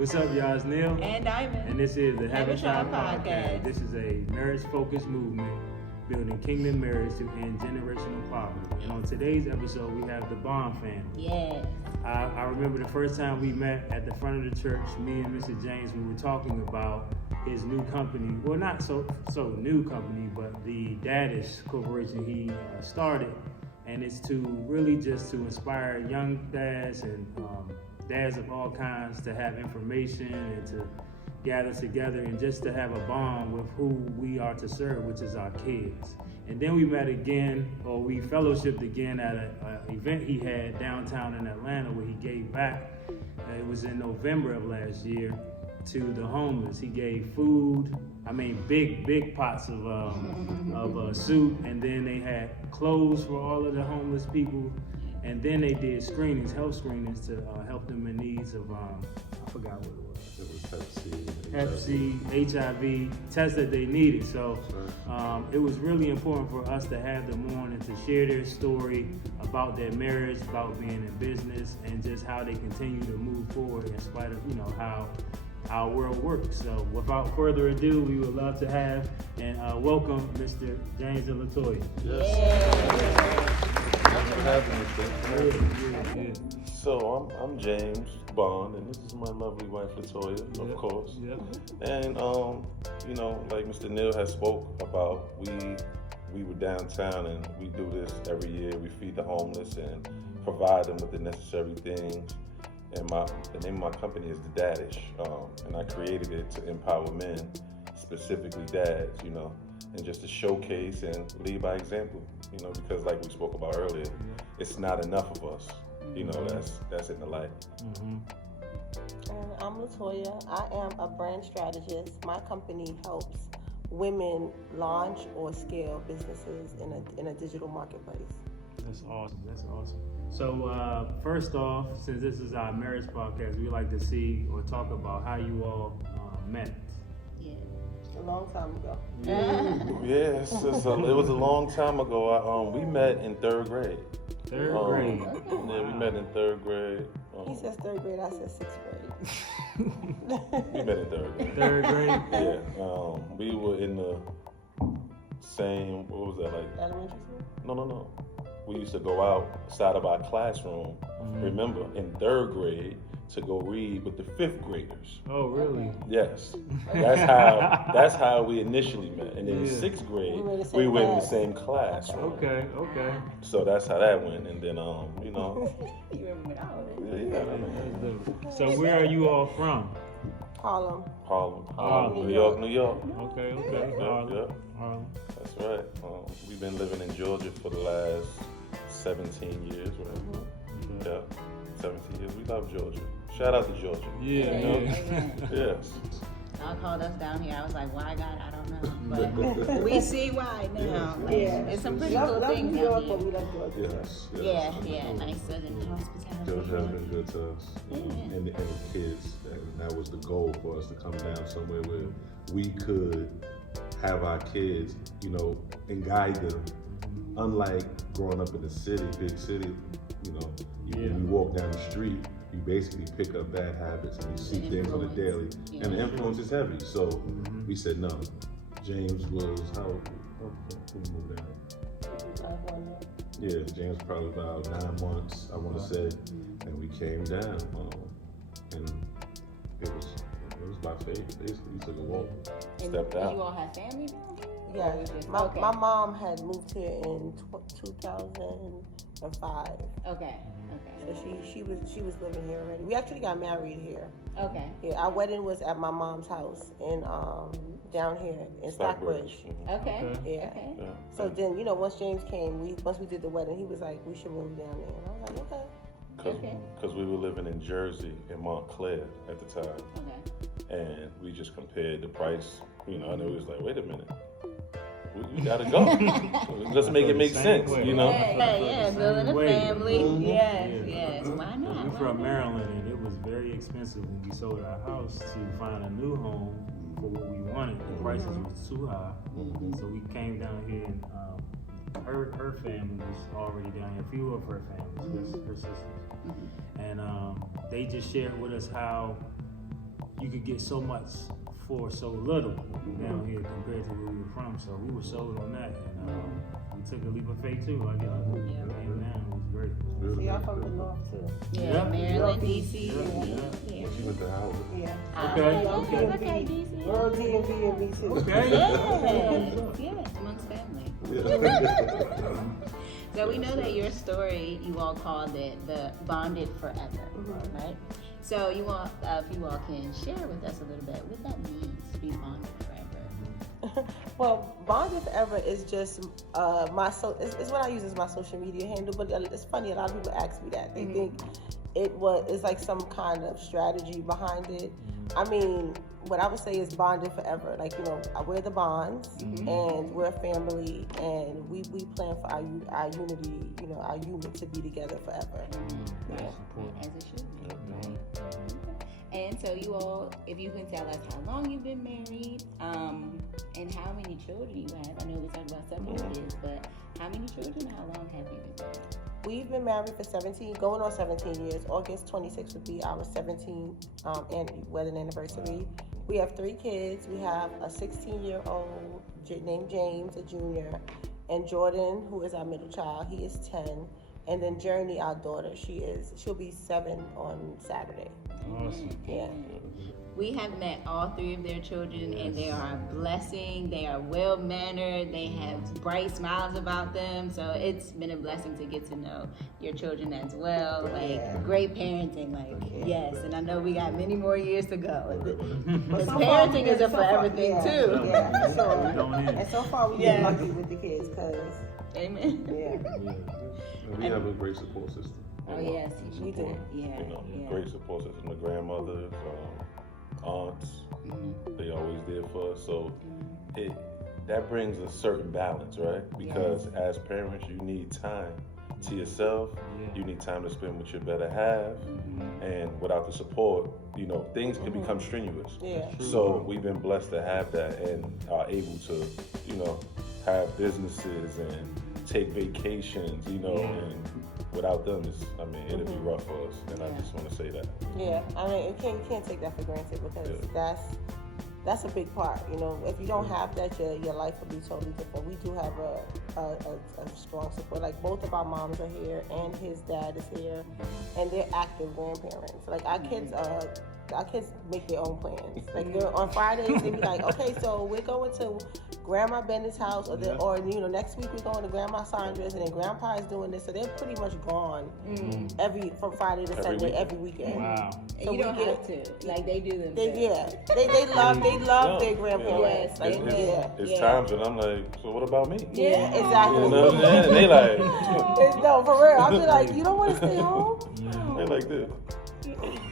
What's up, y'all? It's Neil. And Diamond. And this is the Have a Child Podcast. Podcast. This is a marriage-focused movement building kingdom marriage to end generational poverty. And on today's episode, we have the Bond family. Yes. I remember the first time we met at the front of the church, me and Mr. James, we were talking about his new company. Well, not so new company, but the Dadish Corporation he started. And it's to really just to inspire young dads and dads of all kinds to have information and to gather together and just to have a bond with who we are to serve, which is our kids. And then we met again, or we fellowshipped again at an event he had downtown in Atlanta where he gave back. It was in November of last year to the homeless. He gave food, big pots of soup, and then they had clothes for all of the homeless people. And then they did health screenings to help them in needs of, I forgot what it was. It was Hep C, HIV, tests that they needed. So it was really important for us to have them on and to share their story about their marriage, about being in business, and just how they continue to move forward in spite of, how our world works. So without further ado, we would love to have and welcome Mr. James and Latoya. Yes. Thanks for having me. Yeah. So I'm James Bond, and this is my lovely wife Latoya, of course. Yeah. And like Mr. Neil has spoke about, we were downtown, and we do this every year. We feed the homeless and provide them with the necessary things. And the name of my company is The Dadish, and I created it to empower men, specifically dads, and just to showcase and lead by example, because like we spoke about earlier, it's not enough of us, that's in the light. And I'm Latoya. I am a brand strategist. My company helps women launch or scale businesses in a digital marketplace. That's awesome. So first off, since this is our marriage podcast, we like to see or talk about how you all met. Yeah, a long time ago. Yes, it was a long time ago. We met in third grade. Third grade. Yeah, we met in third grade. He says third grade, I said sixth grade. We met in third grade. Third grade? Yeah. We were in the same, what was that, like? Elementary school? No. We used to go outside of our classroom, remember, in third grade, to go read with the fifth graders. Oh, really? Yes. That's how we initially met. And then in sixth grade, we were in the same class. Okay. So that's how that went. And then, You remember all of it? Yeah. So where are you all from? Harlem. New York. Okay. Harlem. That's right. We've been living in Georgia for the last 17 years, whatever. Yeah, 17 years. We love Georgia. Shout out to Georgia. Yeah. Yes. Y'all called us down here. I was like, why, God? I don't know. But we see why now. It's some pretty cool things out here. We love Georgia. Yes. Yeah. Nice southern hospitality. Georgia has been good to us, and the kids, and that was the goal for us to come down somewhere where we could have our kids, and guide them. Unlike growing up in the city, big city, when you walk down the street, you basically pick up bad habits and you see things on the daily, and the influence is heavy. So we said no. James was how we moved down? Yeah, James was probably about 9 months, I want to say, and we came down, and it was by faith. Basically, we took a walk, stepped out. You all have family down here? Yeah, my mom had moved here in 2005. Okay. So she was living here already. We actually got married here. Okay. Yeah, our wedding was at my mom's house in down here in Stockbridge. Okay. Yeah. So then, once James came, once we did the wedding, he was like, we should move down there. And I was like, okay. Because we were living in Jersey, in Montclair at the time. Okay. And we just compared the price, and it was like, wait a minute. We gotta go. Let's make it make sense, Yeah, building a family. Yes. Why not? We're from Maryland, and it was very expensive when we sold our house to find a new home for what we wanted. The prices was too high, so we came down here, and her family was already down here. A few of her families, her sisters, and they just shared with us how you could get so much for so little down here compared to where we were from. So we were sold on that, and we took a leap of faith too. I guess we came down. It was great. So y'all from the north too? Yeah, Maryland, DC. She went to Howard. Yeah. Okay, DC. We're on DMV and me too. Okay. Yes, amongst family. Yeah. So we know that your story, you all called it the Bonded Forever, right? So you all, if you all can share with us a little bit what that means to be bonded forever. Well, Bonded Forever is just it's what I use as my social media handle. But it's funny, a lot of people ask me that. They think it's like some kind of strategy behind it. I mean, what I would say is bonded forever. Like, you know, I wear the bonds, and we're a family, and we plan for our unity, you know, our unit to be together forever. As it should be, right? And so you all, if you can tell us how long you've been married, and how many children you have. I know we talked about 7 kids, but how many children, how long have you been married? We've been married for going on 17 years. August 26th would be our 17th wedding anniversary. We have 3 kids. We have a 16-year-old named James, a junior, and Jordan, who is our middle child. He is 10. And then Journey, our daughter, she'll be 7 on Saturday. Awesome. Yeah. We have met all 3 of their children, and they are a blessing. They are well-mannered. They have bright smiles about them. So it's been a blessing to get to know your children as well. Like, great parenting. Like, yes. And I know we got many more years to go. Because parenting is a forever thing, too. Yeah. And so far, we've been lucky with the kids, because... Amen. Yeah. And we have a great support system. Oh, yes. We do. Yeah. You know, great support system. The grandmothers, aunts, they always there for us. So that brings a certain balance, right? Because as parents, you need time to yourself. You need time to spend with your better half. And without the support, you know, things can become strenuous. Yeah. So we've been blessed to have that, and are able to, you know, have businesses and take vacations, you know, and without them, it'd be rough for us. And I just want to say that. Yeah, I mean, you can't take that for granted, because that's a big part. You know, if you don't have that, your life will be totally different. We do have a strong support. Like, both of our moms are here, and his dad is here, and they're active grandparents. Like, our kids make their own plans. Like, they're on Fridays, they be like, okay, so we're going to Grandma Bennett's house, or you know, next week we're going to Grandma Sandra's, and then Grandpa is doing this. So they're pretty much gone from Friday to Sunday, every weekend. Wow. So you don't have to. Like, they do them. They love their grandparents. Yeah. Like, It's times when I'm like, so what about me? Yeah, exactly. You know what I'm saying? And they like, no, for real. I'll be like, you don't want to stay home? they like this.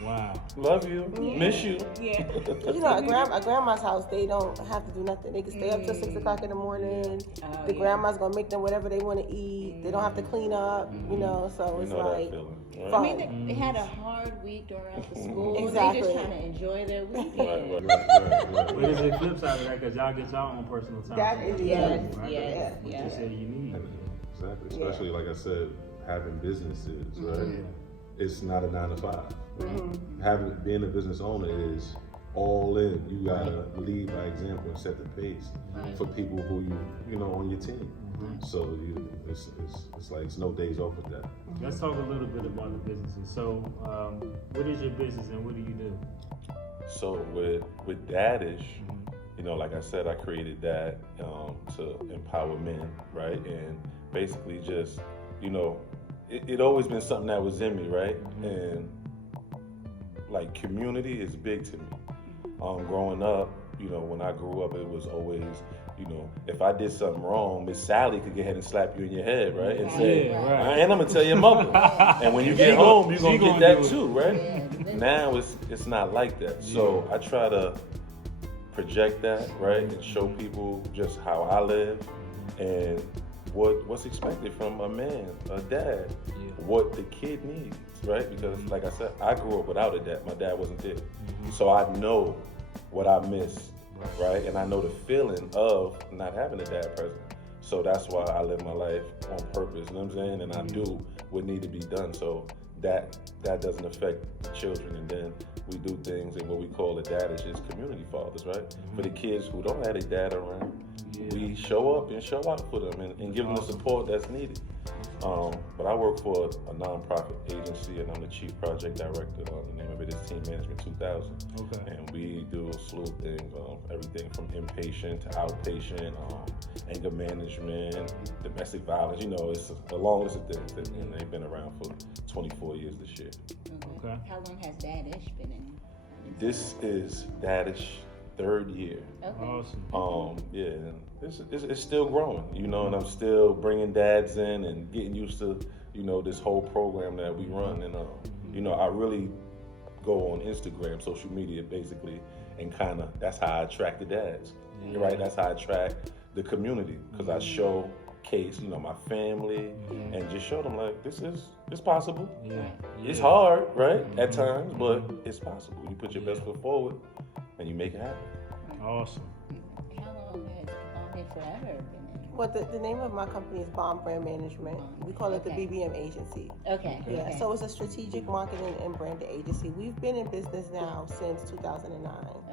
Wow. Love you. Miss you. Yeah. You know, at grandma's house, they don't have to do nothing. They can stay up till 6 o'clock in the morning. The grandma's gonna make them whatever they want to eat. They don't have to clean up, you know. So it's like, right? I mean, they had a hard week during the school. Exactly. They just trying to enjoy their weekend. Right. But there's a flip side of that, because y'all get y'all own personal time. That is Yes, right? yes, What yes. you said you need. Exactly. Especially, like I said, having businesses, right? It's not a 9 to 5. Being a business owner is all in. You gotta lead by example and set the pace for people who you know on your team. So it's like it's no days off with that. Let's talk a little bit about the businesses. So, what is your business and what do you do? So with Dadish, you know, like I said, I created that to empower men, right? And basically just, you know, it always been something that was in me, right? And like, community is big to me. Growing up, you know, when I grew up, it was always, you know, if I did something wrong, Miss Sally could go ahead and slap you in your head, right? And say, and I'm gonna tell your mother. And when you get home, you're gonna get that too, right? Now it's not like that. So I try to project that, right? And show people just how I live and what's expected from a man, a dad, what the kid needs, right? Because like I said, I grew up without a dad. My dad wasn't there. So I know what I miss, right? And I know the feeling of not having a dad present. So that's why I live my life on purpose, you know what I'm saying? And I do what need to be done. So that doesn't affect the children. And then we do things, and what we call the dad is just community fathers, right? For the kids who don't have their dad around, we show up and show out for them and give them the support that's needed. But I work for a nonprofit agency, and I'm the chief project director. The name of it is Team Management 2000. Okay. And we do a slew of things, everything from inpatient to outpatient, anger management, domestic violence. You know, it's a long list of things, and they've been around for 24 years this year. Okay. How long has Dadish been in? This is Dadish 3rd year. Okay. Awesome. Yeah, and it's still growing, you know, and I'm still bringing dads in and getting used to, you know, this whole program that we run. And, you know, I really go on Instagram, social media, basically, and kind of, that's how I attract the dads, right? That's how I attract the community, because I showcase, you know, my family, and just show them, like, it's possible. Yeah. It's hard, right, at times, but it's possible. You put your best foot forward, and you make it happen. Awesome. How long has Bond Forever been in? Well, the name of my company is Bond Brand Management. We call it the Okay. BBM Agency. Okay. Yeah, Okay. so it's a strategic marketing and branding agency. We've been in business now since 2009. Okay.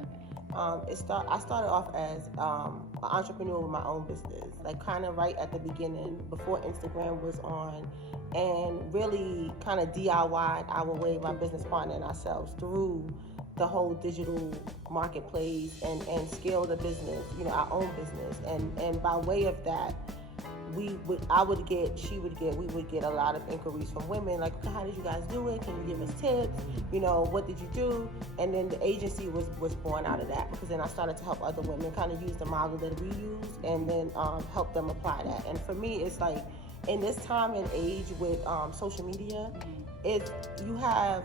I started off as an entrepreneur with my own business, like kind of right at the beginning, before Instagram was on, and really kind of DIY'd our way, my business partner and ourselves, through the whole digital marketplace and scale the business, you know, our own business. And by way of that, we would get a lot of inquiries from women, like, how did you guys do it? Can you give us tips? You know, what did you do? And then the agency was born out of that, because then I started to help other women kind of use the model that we use, and then help them apply that. And for me, it's like, in this time and age with social media, you have,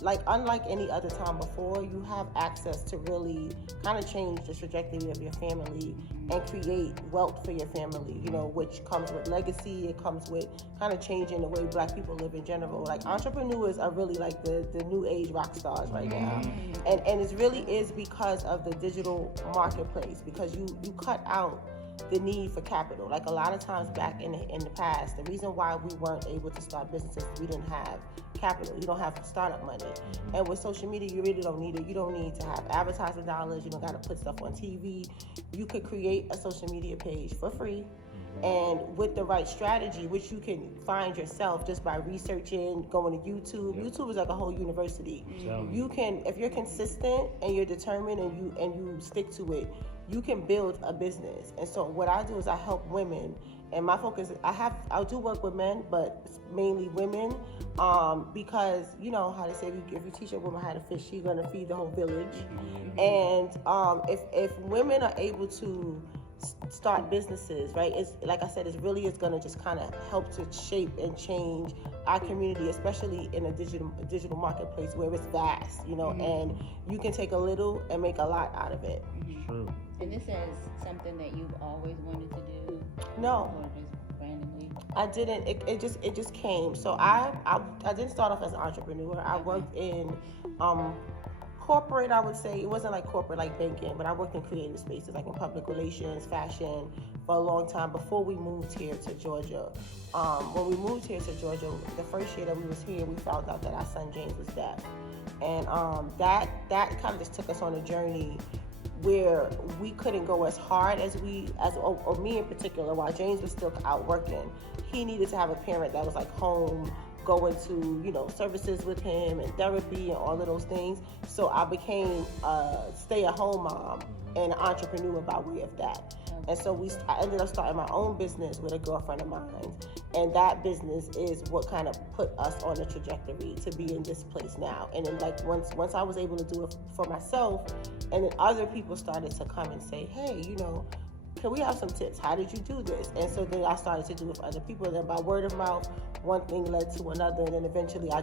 like, unlike any other time before, you have access to really kind of change the trajectory of your family and create wealth for your family, you know, which comes with legacy. It comes with kind of changing the way Black people live in general. Like, entrepreneurs are really like the new age rock stars right now. And it really is because of the digital marketplace, because you cut out the need for capital. Like, a lot of times back in the past, the reason why we weren't able to start businesses, we didn't have capital. You don't have startup money. And with social media, you really don't need it. You don't need to have advertising dollars. You don't got to put stuff on TV. You could create a social media page for free, and with the right strategy, which you can find yourself just by researching, going to YouTube. YouTube is like a whole university. You can, if you're consistent and you're determined and you stick to it, you can build a business. And so what I do is I help women, and my focus, I do work with men, but mainly women, because you know how they say, if you teach a woman how to fish, she's gonna feed the whole village. And if women are able to start businesses, right, it's like I said, it's gonna just kind of help to shape and change our community, especially in a digital marketplace where it's vast, you know, and you can take a little and make a lot out of it. True. And this is something that you've always wanted to do? No. Or just randomly? I didn't. It just came. So I didn't start off as an entrepreneur. I worked in corporate. I would say it wasn't like corporate like banking, but I worked in creative spaces like in public relations, fashion for a long time before we moved here to Georgia. When we moved here to Georgia, the first year that we was here, we found out that our son James was deaf, and that kind of just took us on a journey where we couldn't go as hard as me in particular, while James was still out working. He needed to have a parent that was like home, going to, you know, services with him and therapy and all of those things. So I became a stay-at-home mom and an entrepreneur by way of that. And so I ended up starting my own business with a girlfriend of mine. And that business is what kind of put us on the trajectory to be in this place now. And then, like, once I was able to do it for myself, and then other people started to come and say, hey, you know, can we have some tips? How did you do this? And so then I started to do it for other people. And then by word of mouth, one thing led to another. And then eventually I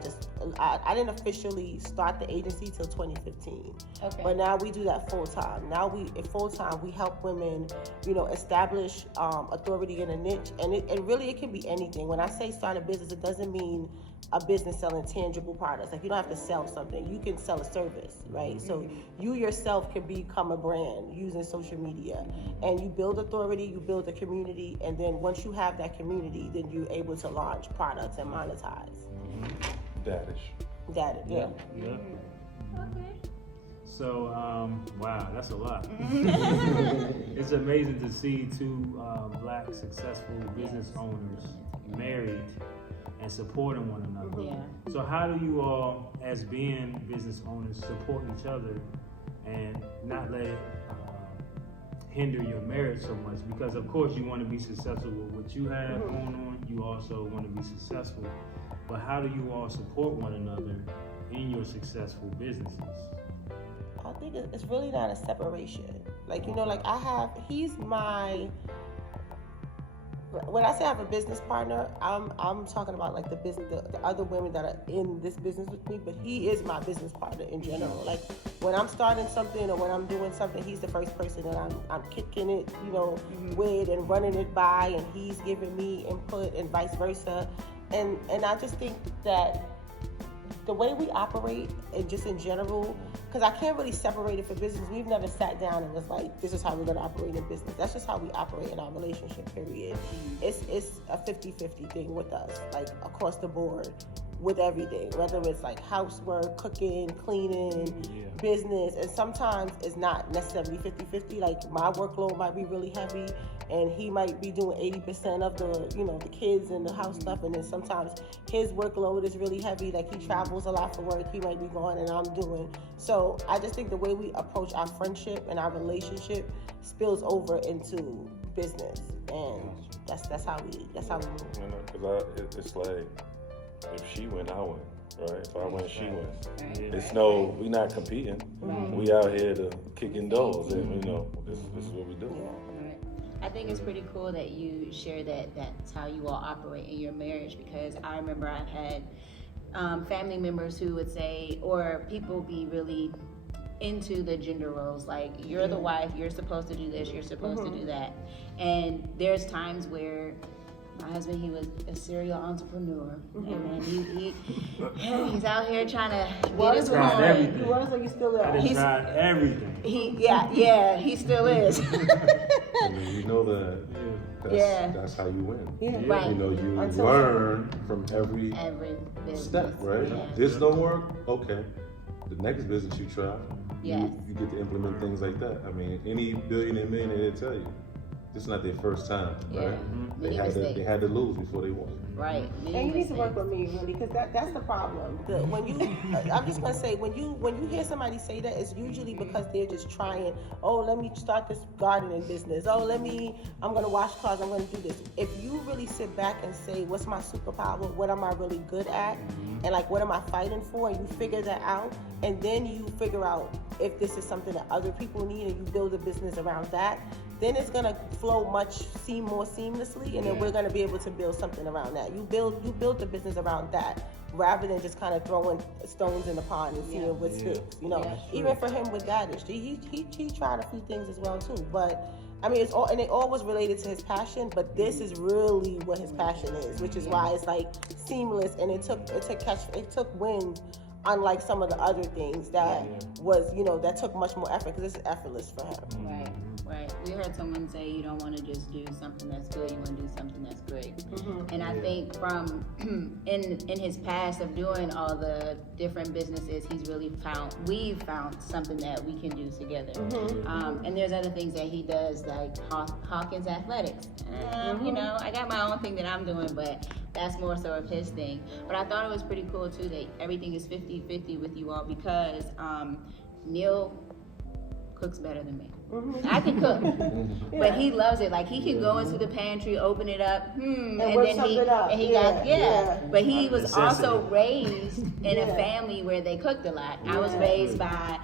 didn't officially start the agency till 2015. Okay. But now we do that full time. Now we help women, you know, establish authority in a niche. And it can be anything. When I say start a business, it doesn't mean a business selling tangible products. Like, you don't have to sell something. You can sell a service, right? So you yourself can become a brand using social media. And you build authority, you build a community, and then once you have that community, then you're able to launch products and monetize. Daddish. Daddy, yeah. Yeah. Okay. So, wow, that's a lot. It's amazing to see two Black successful business owners married and supporting one another. Yeah. So how do you all, as being business owners, support each other and not let it hinder your marriage so much? Because of course you want to be successful with what you have going on. You also want to be successful. But how do you all support one another in your successful businesses? I think it's really not a separation. Like, you know, like he's my, when I say I have a business partner, I'm talking about like the other women that are in this business with me, but he is my business partner in general. Like when I'm starting something or when I'm doing something, he's the first person that I'm kicking it, you know, with and running it by, and he's giving me input and vice versa. And I just think that the way we operate and just in general, because I can't really separate it for business. We've never sat down and was like, this is how we're going to operate in business. That's just how we operate in our relationship, period. It's a 50-50 thing with us, like across the board with everything, whether it's like housework, cooking, cleaning, business. And sometimes it's not necessarily 50-50. Like my workload might be really heavy and he might be doing 80% of the, you know, the kids and the house stuff. And then sometimes his workload is really heavy. Like he travels a lot for work. He might be gone and I'm doing. So I just think the way we approach our friendship and our relationship spills over into business. And that's how we move. You know, because it's like, if she win, I win, right? If I win, she wins. It's no, we not competing. We out here to kicking doors, and you know, this is what we do. Right. I think it's pretty cool that you share that's how you all operate in your marriage, because I remember I've had family members who would say, or people be really into the gender roles, like you're the wife, you're supposed to do this, you're supposed to do that. And there's times where my husband, he was a serial entrepreneur, and he's out here trying to get his everything. He was, or you still I there? just tried everything. He still is. I mean, you know that's how you win. Yeah. Right. You know, you Until- learn from every business. step, right? Yeah. This don't work, okay. The next business you try, Yes. you get to implement things like that. I mean, any billionaire millionaire, they'll tell you, this is not their first time, Yeah. right? Many They mistakes. had to lose before they won. Right. And you need to work with me, really, because that's the problem. When you, I'm just gonna say, when you hear somebody say that, it's usually because they're just trying. Oh, let me start this gardening business. Oh, I'm gonna wash cars. I'm gonna do this. If you really sit back and say, what's my superpower? What am I really good at? And like, what am I fighting for? And you figure that out, and then you figure out if this is something that other people need, and you build a business around that. Then it's gonna flow more seamlessly, and then we're gonna be able to build something around that. You build the business around that, rather than just kind of throwing stones in the pond and seeing what sticks. You know, even for him with Daddish, he tried a few things as well too. But I mean, it's all, and it all was related to his passion. But this is really what his passion is, which is why it's like seamless, and it took wind. Unlike some of the other things that was, you know, that took much more effort, because it's effortless for him. Right. We heard someone say you don't want to just do something that's good, you want to do something that's great. And I think from in his past of doing all the different businesses, we've found something that we can do together. And there's other things that he does, like Hawkins Athletics. You know, I got my own thing that I'm doing, but that's more so of his thing. But I thought it was pretty cool too that everything is 50-50 with you all, because Neil cooks better than me. I can cook, but he loves it. Like he can go into the pantry, open it up, and then he got. But he was also raised in a family where they cooked a lot. I was raised by,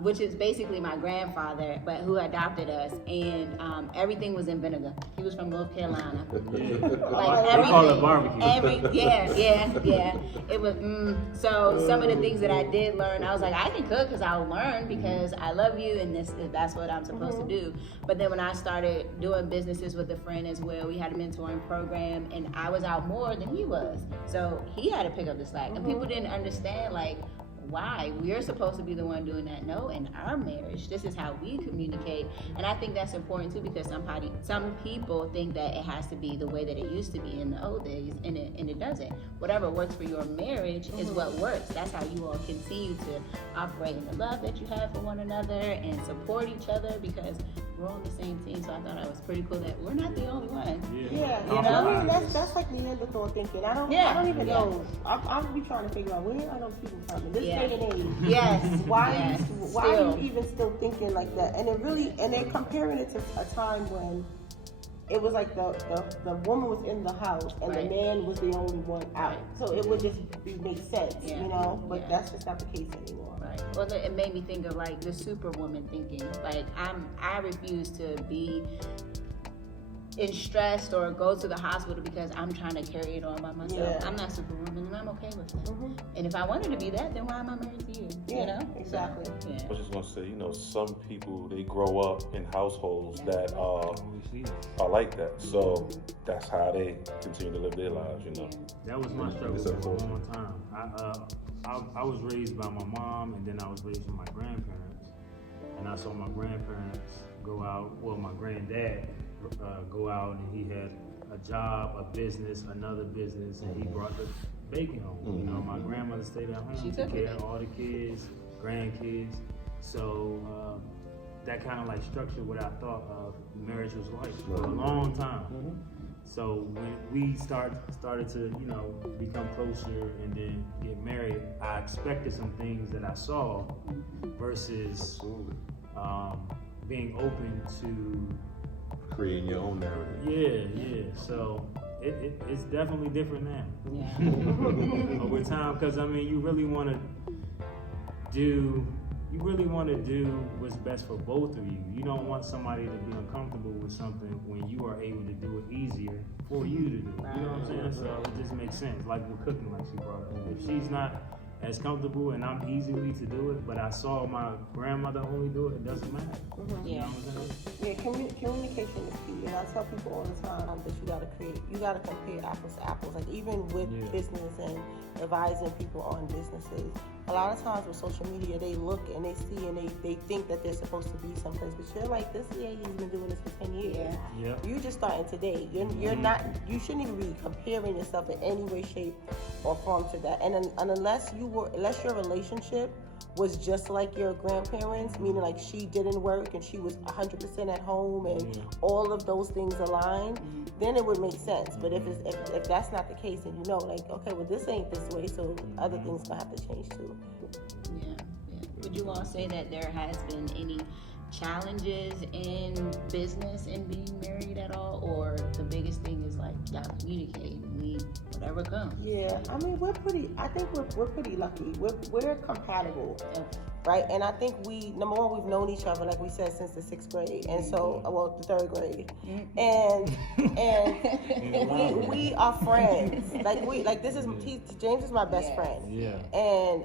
which is basically my grandfather, but who adopted us, and everything was in vinegar. He was from North Carolina. Like everything. Call it barbecue. Yeah. It was so some of the things that I did learn, I was like, I can cook because I'll learn, because I love you, and that's what I'm supposed to do. But then when I started doing businesses with a friend as well, we had a mentoring program, and I was out more than he was, so he had to pick up the slack, and people didn't understand like, why? We're supposed to be the one doing that. No, in our marriage, this is how we communicate. And I think that's important too, because some people think that it has to be the way that it used to be in the old days, and it doesn't. Whatever works for your marriage is what works. That's how you all continue to operate in the love that you have for one another and support each other, because we're on the same team. So I thought it was pretty cool that we're not the only one. Yeah, You know? I mean, that's like Neanderthal thinking. I don't even know. I'm be trying to figure out, where are those people from in this day and age? Yes. Why are you even still thinking like that? And they're comparing it to a time when it was like the woman was in the house and the man was the only one out. So it would just make sense, you know? But that's just not the case anymore. Right. Well, it made me think of like the superwoman thinking. Like I refuse to be in stressed or go to the hospital because I'm trying to carry it all by myself. I'm not superwoman, and I'm okay with that. And if I wanted to be that, then why am I married to you? You know? Exactly. So, I was just gonna say, you know, some people, they grow up in households that are like that. So that's how they continue to live their lives, you know. That was my struggle for a long time. I was raised by my mom, and then I was raised by my grandparents. And I saw my grandparents go out, well, my granddad go out, and he had a job, a business, another business, and he brought the bacon home. You know, my grandmother stayed at home, She took took care it. of all the kids, grandkids. So that kind of like structured what I thought of marriage was like for a long time. So when we started to, you know, become closer and then get married, I expected some things that I saw versus being open to creating your own narrative. Yeah. So it's definitely different now. Yeah. Over time, because I mean, you really want to do what's best for both of you. You don't want somebody to be uncomfortable with something when you are able to do it easier for you to do. You know what I'm saying? So it just makes sense. Like with cooking, like she brought up. If she's not as comfortable and I'm easily to do it, but I saw my grandmother only do it, it doesn't matter. You know what I'm saying? Yeah, communication is key. And I tell people all the time that you gotta compare apples to apples. Like even with business and advising people on businesses, a lot of times with social media, they look and they see and they think that they're supposed to be someplace, but you're like, this lady's been doing this for 10 years. Yeah. You're just starting today. You're not. You shouldn't even be comparing yourself in any way, shape, or form to that. And unless your relationship was just like your grandparents, meaning like she didn't work and she was 100% at home and all of those things aligned, then it would make sense. But if that's not the case, and you know, like, okay, well, this ain't this way, so other things gonna have to change too. Yeah. Would you all say that there has been any challenges in business and being married at all, or the biggest thing is like y'all communicate and leave whatever comes? Yeah, I mean, I think we're pretty lucky. We're compatible, right? And I think number one, we've known each other, like we said, since the 6th grade, and so, well, the 3rd grade, and we are friends. James is my best friend. Yeah. And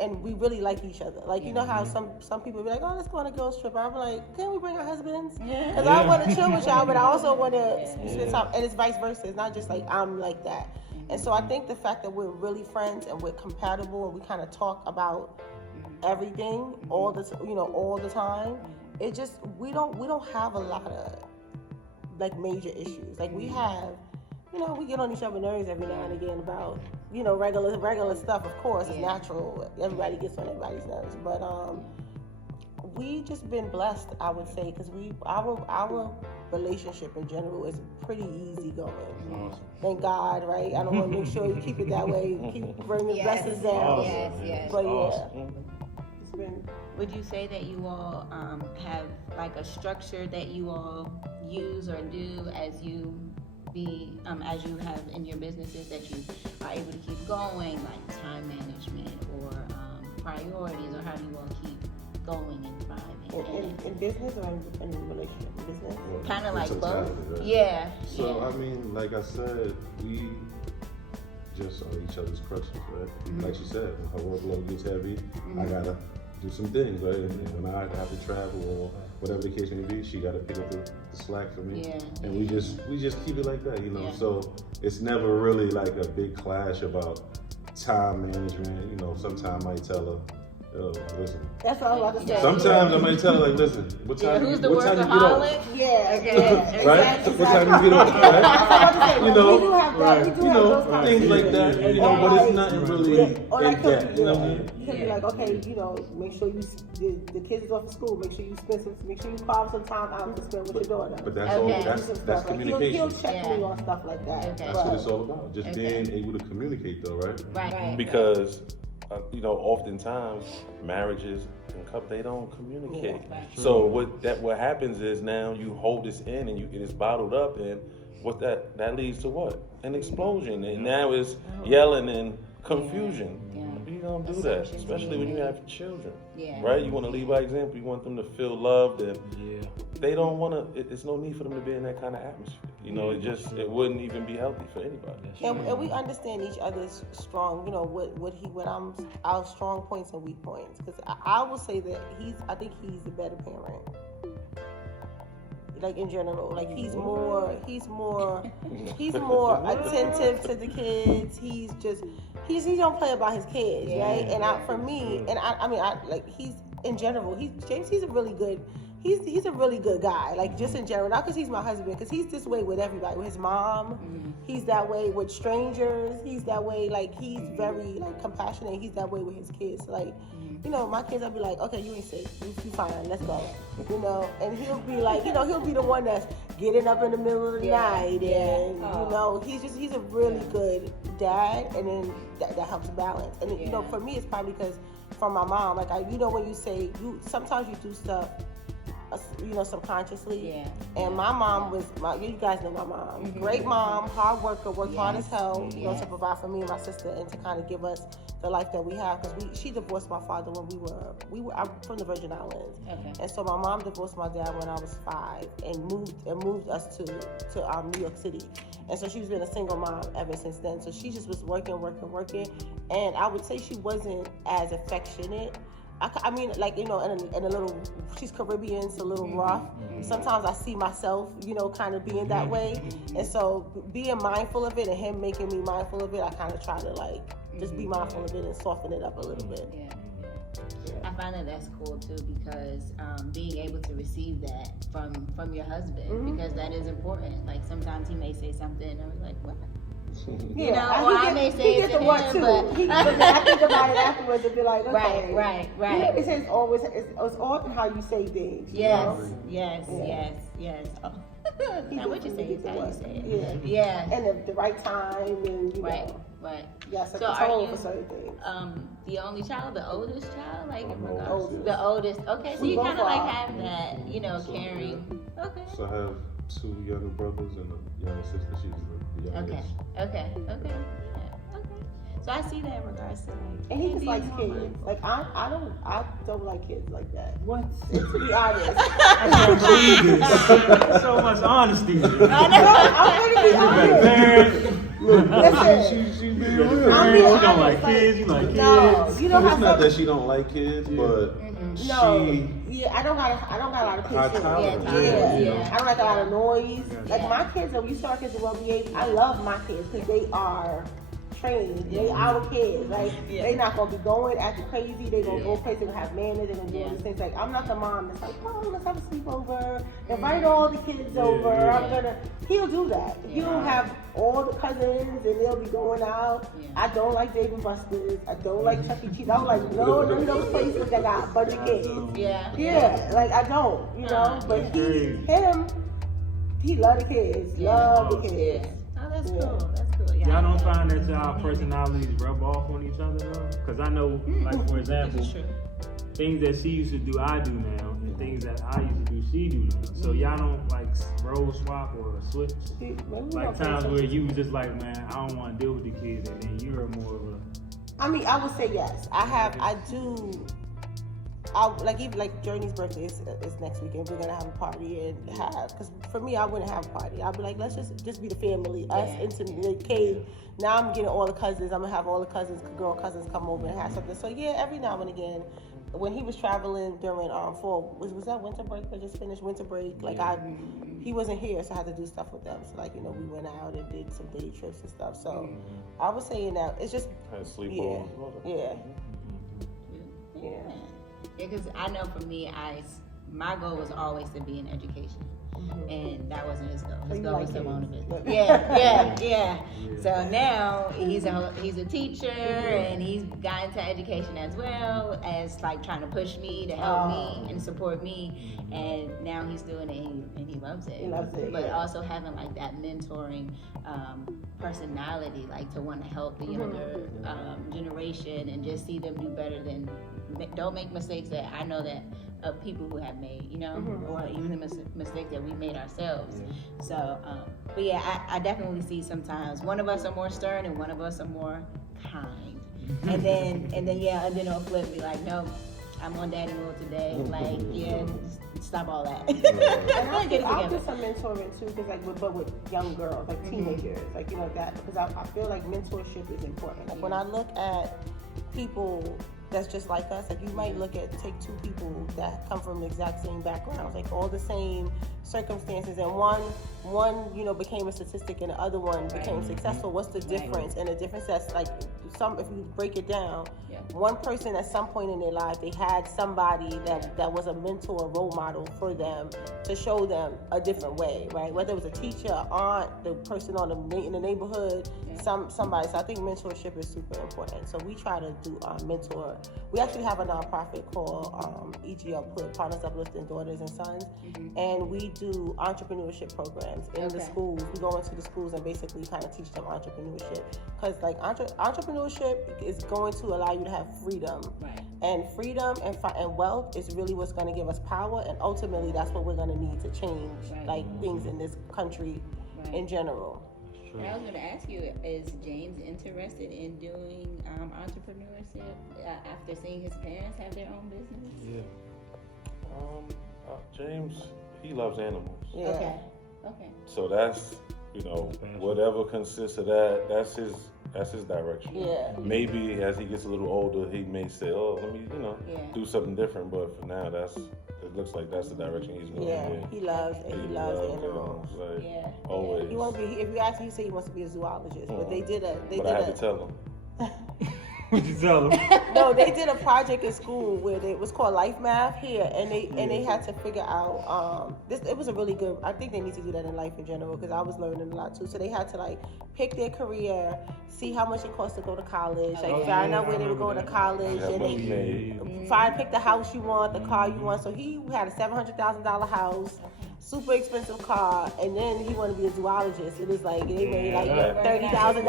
and we really like each other. Like, you know how some people be like, oh, let's go on a girls trip. I'm like, can we bring our husbands? Because I want to chill with y'all, but I also want to spend time. And it's vice versa. It's not just like I'm like that. And so I think the fact that we're really friends and we're compatible and we kind of talk about everything all the time. It just we don't have a lot of like major issues. Like we have, we get on each other's nerves every now and again about regular stuff. Of course, it's natural. Everybody gets on everybody's nerves, but we just been blessed, I would say, because our relationship in general is pretty easy going. Awesome. Thank God, right? I don't want to make sure you keep it that way. Keep bringing the blessings down. Yes. But Awesome. it's been. Would you say that you all have like a structure that you all use or do as you have in your businesses that you are able to keep going, like time management or priorities, or how do you all keep going and thriving? In business or in relationship? Business? Kind of like both. Right? Yeah. So, I mean, like I said, we just are each other's crutches, right? Like she said, when her workload gets heavy, I gotta do some things, right? And when I have to travel or whatever the case may be, she gotta pick up the slack for me. Yeah. And we just keep it like that, Yeah. So it's never really like a big clash about time management. Sometimes I might tell her, listen. That's what I was about to say. Sometimes I might tell her, like, listen, what time? Who's the what time you get off? workaholic? Yeah. Okay. Right? Exactly. What time you get off? Right? That's what I was about to say. You know, we do have that. We do have those kind of things like that. But it's nothing really or like in depth. You know what I mean? You can be like, okay, make sure the kids is off of school. Make sure you make sure you carve some time out to spend with your daughter. But that's Okay. all. That's communication. He'll check me on stuff like that. Okay. That's what it's all about. Just being able to communicate, though, right? Right. Because oftentimes marriages and couples, they don't communicate. Yeah. So what happens is now you hold this in and it is bottled up, and what that leads to what? An explosion. And now it's yelling and confusion. Yeah. You don't do that, especially when you have children. Yeah. Right? You want to lead by example. You want them to feel loved, and Yeah. they don't want to. There's no need for them to be in that kind of atmosphere. It wouldn't even be healthy for anybody. And we understand each other's strong, our strong points and weak points. Because I will say that I think he's a better parent. Like in general, like he's more attentive to the kids. He don't play about his kids, right? And he's in general, James. He's a really good. He's a really good guy, like just in general, not because he's my husband, because he's this way with everybody, with his mom, he's that way with strangers, he's that way, like he's very like compassionate, he's that way with his kids, like, my kids, I'll be like, okay, you ain't sick, you fine, let's go, and he'll be like, he'll be the one that's getting up in the middle of the night, and, he's a really good dad, and then that helps balance, and, for me, it's probably because from my mom, like, when you say, sometimes you do stuff, subconsciously. And my mom you guys know my mom. Great mom, hard worker, worked hard as hell, to provide for me and my sister and to kind of give us the life that we have. Because she divorced my father when I'm from the Virgin Islands. Okay. And so my mom divorced my dad when I was 5 and moved us to New York City. And so she's been a single mom ever since then. So she just was working. And I would say she wasn't as affectionate. I mean, like, in a little, she's Caribbean, so a little rough. Sometimes I see myself, kind of being that way. And so being mindful of it and him making me mindful of it, I kind of try to, just be mindful of it and soften it up a little bit. Yeah. I find that's cool, too, because being able to receive that from your husband, because that is important. Like, sometimes he may say something, and I'm like, what? I may say it to him, but I think about it afterwards and be like, okay. Right. It's all in how you say things. Yes. Oh. Now what you say is how you say it. Yeah. And the right time, and Right. Yes, so are you for certain things. The only child, the oldest child, like oldest. The oldest. Okay, so you kind of have that, caring. Okay. So I have 2 younger brothers and a younger sister. She's the youngest. Okay. Yeah. Okay. So I see that in regards to and he just likes kids. Like I don't like kids like that. What? To be honest. I can't believe this. So much honesty. I'm gonna be honest. Listen, She's being You real. don't like kids. You like kids. No, It's not that she don't like kids, but I don't got a lot of high kids. tolerance. I don't like a lot of noise. Like my kids, when you saw kids are well behaved, I love my kids because they are trained. They our kids. Like they not gonna be going acting crazy. They gonna go places and have manners. They gonna do all these things. Like I'm not the mom that's like, oh, let's have a sleepover. Invite all the kids over. He'll do that. He'll have all the cousins and they'll be going out. I don't like Dave and Buster's. I don't like Chuck E. Cheese. I don't like none of those places that got a bunch of kids. Like I don't, but he love the kids. Love the kids. Oh, that's cool. Y'all don't find that y'all personalities rub off on each other though? Because I know, like for example, things that she used to do, I do now, and things that I used to do, she do now. So y'all don't like role swap or switch? Like times where you was just like, man, I don't want to deal with the kids, and then you're more of a... I mean, I would say yes. I do. Like Journey's birthday is next weekend. We're gonna have a party and because for me I wouldn't have a party. I'd be like, let's just be the family, us intimate. Okay, now I'm getting all the cousins. I'm gonna have all the girl cousins come over and have something. So every now and again when he was traveling during fall, was that winter break? I just finished winter break. Like he wasn't here, so I had to do stuff with them. So like we went out and did some day trips and stuff. So I was saying that it's just Had sleepovers. yeah. Because I know for me, my goal was always to be in education. And that wasn't his goal. His goal was to own a business. Yeah. So now he's a teacher, and he's got into education as well as like trying to push me to help me and support me. And now he's doing it, and he loves it. He loves it. But also having like that mentoring personality, like to want to help the younger generation and just see them do better than. Don't make mistakes that I know that of people who have made, or even the mistakes that we made ourselves. So, but yeah, I definitely see sometimes one of us are more stern and one of us are more kind. And then it'll flip and be like, no, I'm on daddy mode today. Like, just stop all that. And I'll do some mentoring too, because but with young girls, like teenagers, like that, because I feel like mentorship is important. Like when I look at people that's just like us, like you might take two people that come from the exact same backgrounds, like all the same circumstances, and one became a statistic and the other one became successful. What's the difference? And the difference that's like if you break it down, one person at some point in their life they had somebody that was a mentor, a role model for them to show them a different way, right? Whether it was a teacher, aunt, the person in the neighborhood, somebody. So I think mentorship is super important. So we try to do mentor. We actually have a nonprofit called EGL, Partners Uplifting Daughters and Sons, and we do entrepreneurship programs in the schools. We go into the schools and basically kind of teach them entrepreneurship, because like entrepreneurship is going to allow you to have freedom, and freedom and wealth is really what's going to give us power, and ultimately that's what we're going to need to change like things in this country in general. I was going to ask you, is James interested in doing entrepreneurship after seeing his parents have their own business? Yeah. James, he loves animals. Yeah. Okay. So that's whatever consists of that. That's his direction. Yeah. Maybe as he gets a little older, he may say, "Oh, let me do something different." But for now, it looks like that's the direction he's going. Yeah, he loves animals. Always. He wants to be. If you ask him, he said he wants to be a zoologist. But they did But I had to tell him. What'd you tell him? No, they did a project in school where it was called Life Math here, and they had to figure out it was a really good. I think they need to do that in life in general, because I was learning a lot too. So they had to like pick their career, see how much it costs to go to college, find out where they were going to college, and then pick the house you want, the car you want. So he had a $700,000 house, super expensive car, and then he wanted to be a zoologist. It was like they made like $30,000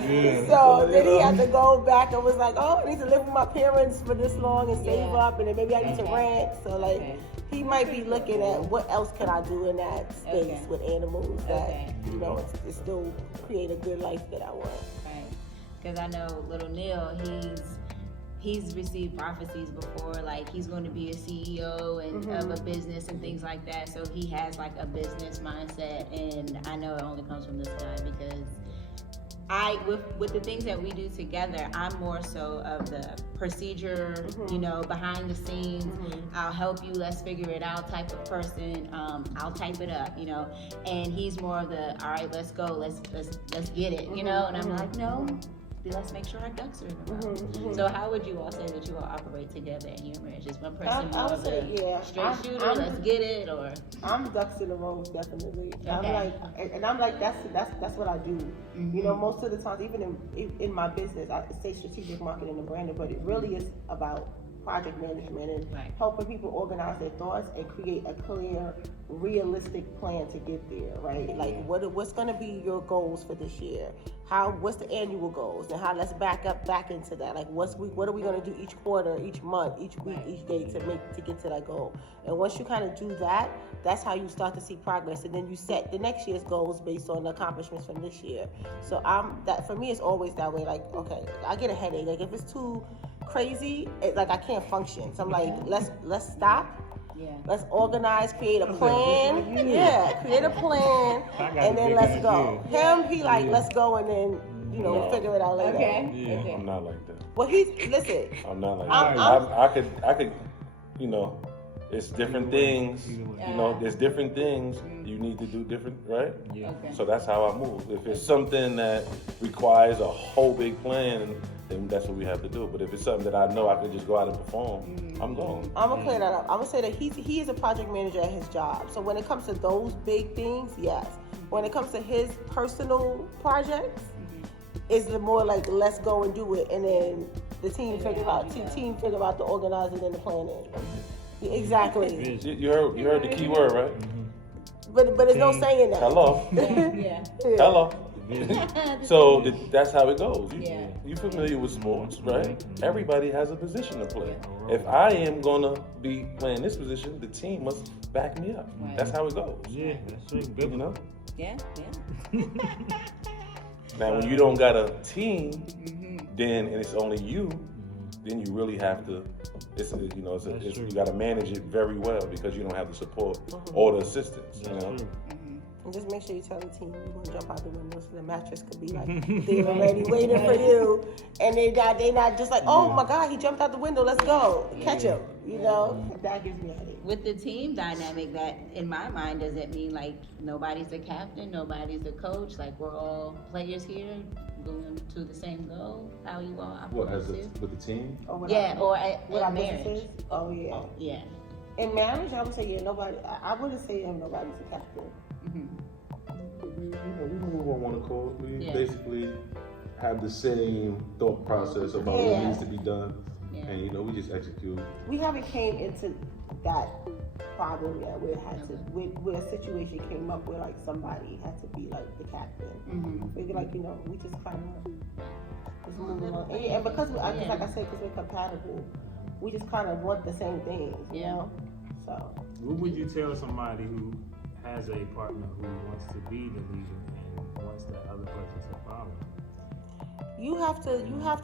a year. So then he had to go back and was like, oh, I need to live with my parents for this long and save up, and then maybe I need to rent. So like he might be looking at what else can I do in that space with animals that it still create a good life that I want. Right, because I know little Neil, he's received prophecies before, like he's going to be a CEO of a business and things like that. So he has like a business mindset, and I know it only comes from this guy, because with the things that we do together, I'm more so of the procedure, behind the scenes. I'll help you, let's figure it out type of person. I'll type it up, and he's more of the, all right, let's go, let's get it, and I'm like, no, let's make sure our ducks are in a row. So how would you all say that you all operate together in your marriage? Is one person more of the straight shooter, let's get it, or? I'm ducks in a row, definitely. Okay. I'm like, that's what I do. Most of the times, even in my business, I say strategic marketing and branding, but it really is about project management and helping people organize their thoughts and create a clear, realistic plan to get there, right? Like what's going to be your goals for this year? What's the annual goals, and let's back into that. Like what are we going to do each quarter, each month, each week, each day to get to that goal? And once you kind of do that, that's how you start to see progress, and then you set the next year's goals based on the accomplishments from this year. So for me, it's always that way. Like, okay, I get a headache. Like if it's too crazy, I can't function. So I'm like, let's stop. Yeah. Let's organize, create a plan. Create a plan, and then let's go. He let's go, and then you know, No. figure it out later. Okay. Yeah. Okay. I'm not like that. Well, listen. I'm not like I'm- that. I could, you know, it's different things. Either way. You know, there's different things you need to do different, right? Yeah. Okay. So that's how I move. If it's something that requires a whole big plan, then that's what we have to do. But if it's something that I know I could just go out and perform, I'm going. I'm gonna clear that up. I'm gonna say that he is a project manager at his job. So when it comes to those big things, yes. When it comes to his personal projects, it's the more like let's go and do it, and then the team figure out the organizing and the planning. Yeah, exactly. You heard the key word, right? But there's no saying that. Hello. Yeah. Hello. So that's how it goes. Yeah. You familiar with sports, right? Everybody has a position to play. If I am gonna be playing this position, the team must back me up. Right. That's how it goes. Yeah, that's right. You know. Yeah. Yeah. Now, when you don't got a team, then and it's only you, then you really have to. You got to manage it very well because you don't have the support or the assistance. You know. True. And just make sure you tell the team you're gonna jump out the window so the mattress could be like they're already waiting for you, and they not just like, oh my God, he jumped out the window, let's go, catch him. You know, that gives me a headache. With the team dynamic, that in my mind doesn't mean like nobody's the captain, nobody's the coach. Like we're all players here going to the same goal. How you all What, operate? with the team? Or what Yeah, I- or what at our marriage. business is? Oh yeah. Oh, yeah. In marriage, I would say yeah, nobody. I wouldn't say nobody's a captain. We move on one accord. We Yeah. basically have the same thought process about what Yeah. needs to be done, Yeah. and we just execute. We haven't came into that problem yet where it had to, where a situation came up where like somebody had to be like the captain. We like we just kind of just move along, and because like I said, because we're compatible, we just kind of want the same things, you know. So What would you tell somebody who has a partner who wants to be the leader and wants the other person to follow? you have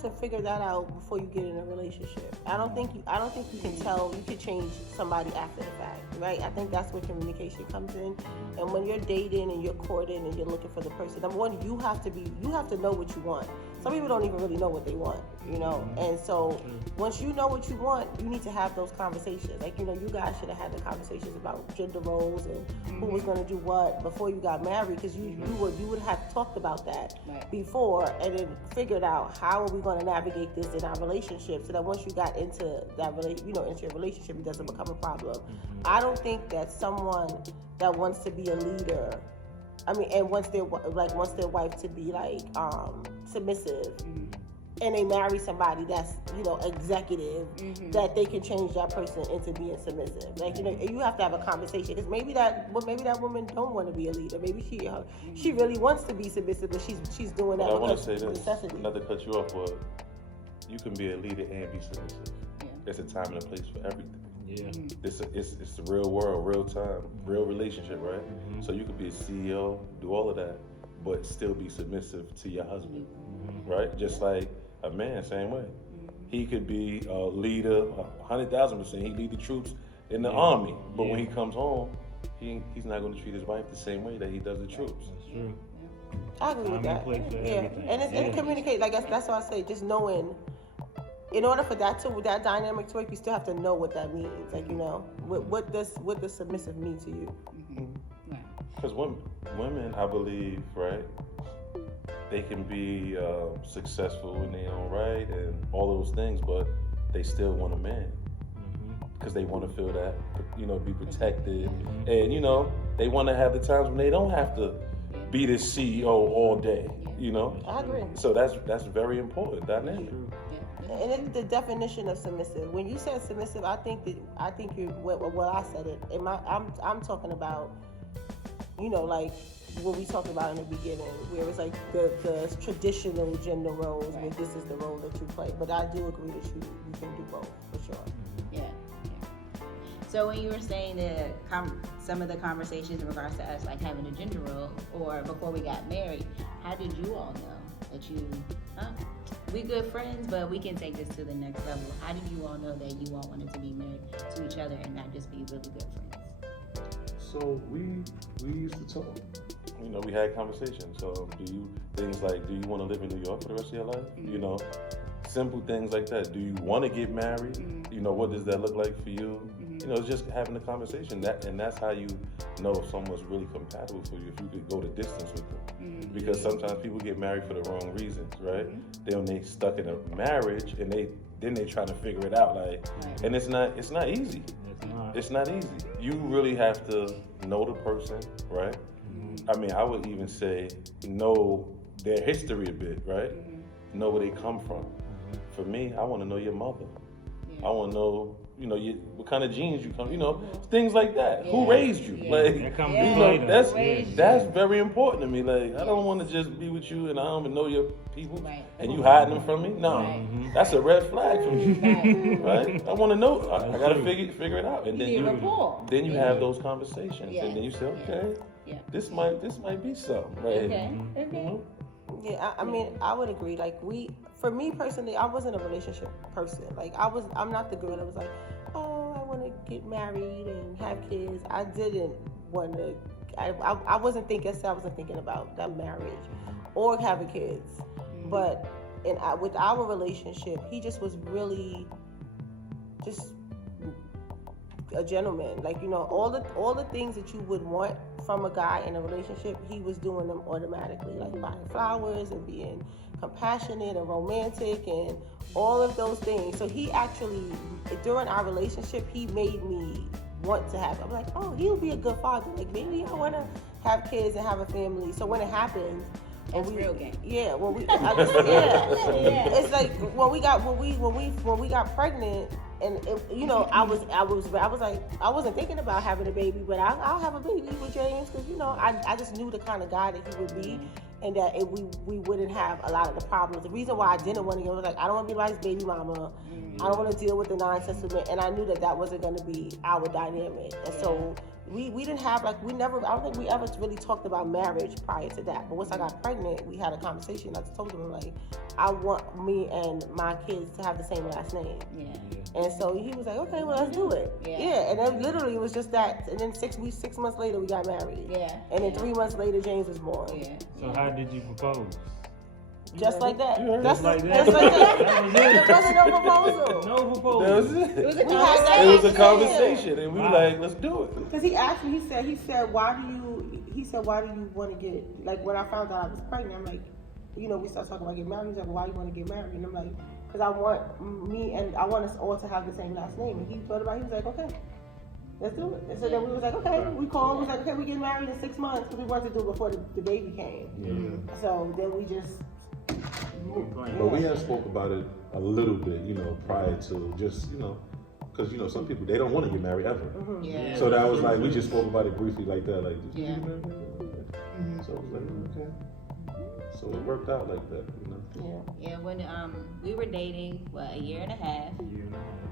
to figure that out before you get in a relationship. I don't think you can change somebody after the fact, right? I think that's where communication comes in. And when you're dating and you're courting and you're looking for the person, number one, you have to know what you want. Some people don't even really know what they want, you know? And so once you know what you want, you need to have those conversations. Like, you guys should have had the conversations about gender roles and who was going to do what before you got married, because you would have talked about that before and then figured out how are we going to navigate this in our relationship so that once you got into that into your relationship, it doesn't become a problem. I don't think that someone that wants to be a leader, and wants their wife to be like submissive, and they marry somebody that's executive, that they can change that person into being submissive. Like you have to have a conversation, because maybe that woman don't want to be a leader. Maybe she really wants to be submissive, but she's doing that But I want because to say of this, necessity. not to cut you off, but you can be a leader and be submissive. Yeah. There's a time and a place for everything. Yeah. It's the real world, real time, real relationship, right? So you could be a CEO, do all of that, but still be submissive to your husband, right? Just like a man, same way. He could be a leader, 100,000%. He lead the troops in the army, but when he comes home, he's not going to treat his wife the same way that he does the troops. That's true. I agree with Time and that. place for Yeah, everything. and communicate. Like that's why I say, just knowing. In order for that dynamic to work, you still have to know what that means. Like what does submissive mean to you? Because women, I believe, right, they can be successful in their own right and all those things, but they still want a man because they want to feel that, be protected, and they want to have the times when they don't have to be the CEO all day. I agree. So that's very important dynamic. And it's the definition of submissive. When you said submissive, I think you I said it. I'm talking about, like what we talked about in the beginning, where it's like the traditional gender roles, where this is the role that you play. But I do agree that you can do both for sure. Yeah. So when you were saying some of the conversations in regards to us like having a gender role, or before we got married, how did you all know that we good friends, but we can take this to the next level? How did you all know that you all wanted to be married to each other and not just be really good friends? So we used to talk. you know, we had conversations. So things like, do you want to live in New York for the rest of your life? You know, simple things like that. Do you want to get married? You know, what does that look like for you? You know, it's just having a conversation. And that's how you know if someone's really compatible for you, if you could go the distance with them. Because sometimes people get married for the wrong reasons, right? They stuck in a marriage and then they try to figure it out, like, and it's not easy. It's not easy. You really have to know the person, right? I mean, I would even say know their history a bit, right? Know where they come from. For me, I want to know your mother. I want to know, you know, what kind of genes you come, you know, things like that. Who raised you? Like, you know, that's very important to me. Like, I don't want to just be with you and I don't even know your people and you hiding them from me. No, that's a red flag for me, right? I want to know. I got to figure it out, and then you have those conversations, and then you say, okay, this might be something, right? Yeah, I mean, I would agree. Like, for me personally, I wasn't a relationship person. Like, I'm not the girl that was like, oh, I want to get married and have kids. I didn't want to. I wasn't thinking about that marriage or having kids. But with our relationship, he just was really just a gentleman. Like, you know, all the things that you would want from a guy in a relationship, he was doing them automatically, like buying flowers and being compassionate and romantic and all of those things. So he actually, during our relationship, he made me want to have. I'm like, oh, he'll be a good father. Like, maybe I want to have kids and have a family. So when it happens, that's real game. Yeah, it's like when we got pregnant, and you know, I was like, I wasn't thinking about having a baby, but I'll have a baby with James, because you know, I just knew the kind of guy that he would be, and that we wouldn't have a lot of the problems. The reason why I didn't want to get was like, I don't want to be like his baby mama. I don't want to deal with the nonsense of it, and I knew that wasn't going to be our dynamic, and so. We didn't have, like, I don't think we ever really talked about marriage prior to that. But once I got pregnant, we had a conversation. I told him, like, I want me and my kids to have the same last name. Yeah. And so he was like, okay, well, let's do it. Yeah. And then literally it was just that. And then 6 months later, we got married. Yeah. And then 3 months later, James was born. Yeah. So how did you propose? Just like that. Just like that. That was it. There wasn't no proposal. No proposal. That was it. It was a conversation, and we were like, let's do it. Because he asked me, he said, why do you want to get, like, when I found out I was pregnant, I'm like, you know, we started talking about getting married. He's like, why you want to get married? And I'm like, because I want us all to have the same last name. And he thought about it, he was like, okay, let's do it. And so then we was like, okay, we called, we was like, okay, we get married in 6 months, because we wanted to do it before the baby came. Yeah. So then we just... But we had spoke about it a little bit, you know, prior to just, you know, because, you know, some people, they don't want to get married ever. Yeah. So that was like, we just spoke about it briefly like that, like, did you get married? So it was like, okay. So it worked out like that, you know. Yeah, when we were dating, a year and a half.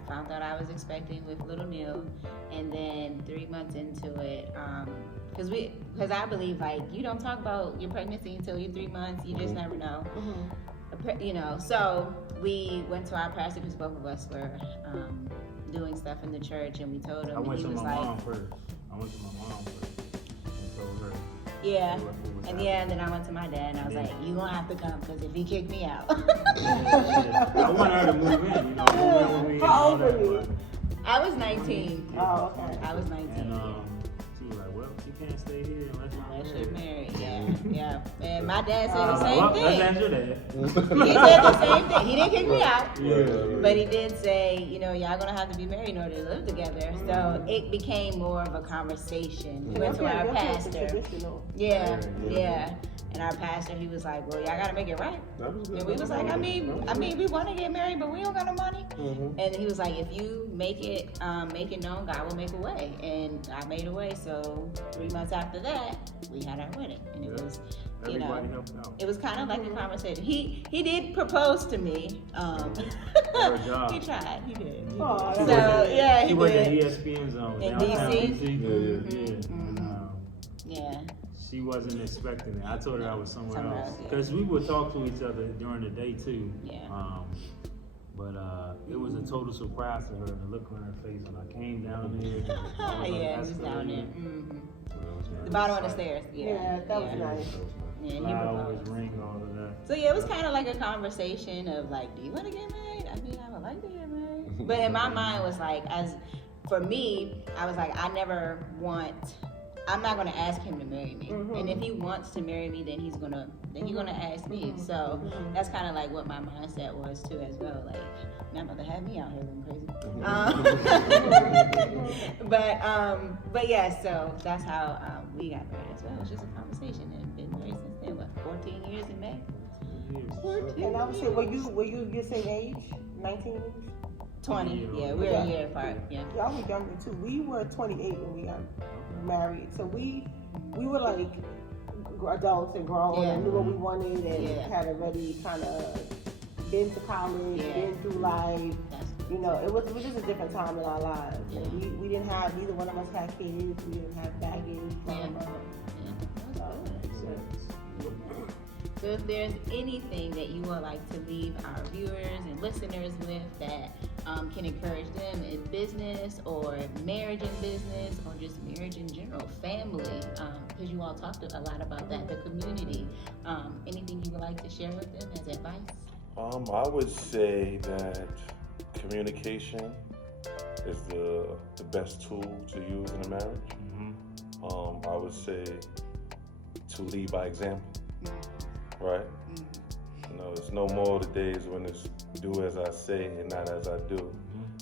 Found out I was expecting with little Neil, and then 3 months into it, because I believe, like, you don't talk about your pregnancy until you're 3 months. You just never know. You know, so we went to our pastor, because both of us were doing stuff in the church, and we told him. I went to my mom first. And told her. Yeah. And then I went to my dad, and I was like, you gonna have to come, because if he kicked me out. I want her to move in, you know, move in with me. How old were you? I was 19. Oh, okay. I was 19. And she was like, well, you can't stay here unless you're married. Yeah. And my dad said the same thing. Let's answer that. He said the same thing. He didn't kick me out. Yeah. But he did say, you know, y'all gonna have to be married in order to live together. So it became more of a conversation. We went to our pastor. Yeah. And our pastor, he was like, well, y'all gotta make it right. And we was like, I mean, we want to get married, but we don't got no money. And he was like, if you make it known, God will make a way. And I made a way. So 3 months after that, we had our wedding. And it was, you know, it was kind of like a conversation. He did propose to me. He tried. He did. Oh, so yeah, he worked at ESPN Zone in DC. Yeah. She wasn't expecting it. I told her I was somewhere else. Because we would talk to each other during the day too. Yeah. But it was a total surprise to her, the look on her face when I came down there. Yeah, it was down there. The bottom of the stairs. Yeah, that was nice. Yeah, he Flowers, proposed. ring, all of that. So yeah, it was kind of like a conversation of like, do you want to get married? I mean, I would like to get married. But in my mind was like, for me, I was like, I'm not gonna ask him to marry me. And if he wants to marry me, then he's gonna ask me. So that's kind of like what my mindset was too as well. Like, not about to have me out here looking crazy. But yeah, so that's how we got married as well. It was just a conversation and been married since then. What, 14 years in May? 14. And I would say, were you your same age? 19? 20. Yeah, we're a year apart. Yeah. Y'all were younger too. We were 28 when we got married, so we were like adults and grown and knew what we wanted and had already kind of been to college, been through life. You know, it was just a different time in our lives. And we didn't have, neither one of us had kids. We didn't have baggage. So if there's anything that you would like to leave our viewers and listeners with that can encourage them in business or marriage in business or just marriage in general, family, because you all talked a lot about that, the community, anything you would like to share with them as advice? I would say that communication is the best tool to use in a marriage. I would say to lead by example, right? You know, it's no more the days when it's do as I say and not as I do,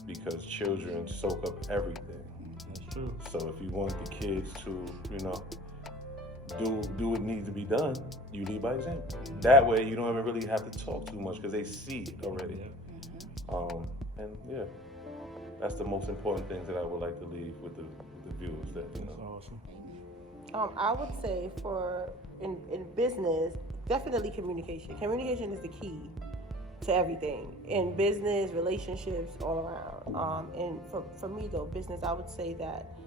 because children soak up everything. That's true. So if you want the kids to, you know, do what needs to be done, you lead by example. That way you don't even really have to talk too much because they see it already. And yeah, that's the most important things that I would like to leave with the viewers. That, you know. That's awesome. I would say in business, definitely communication. Communication is the key to everything in business, relationships, all around. And for me though, business, I would say that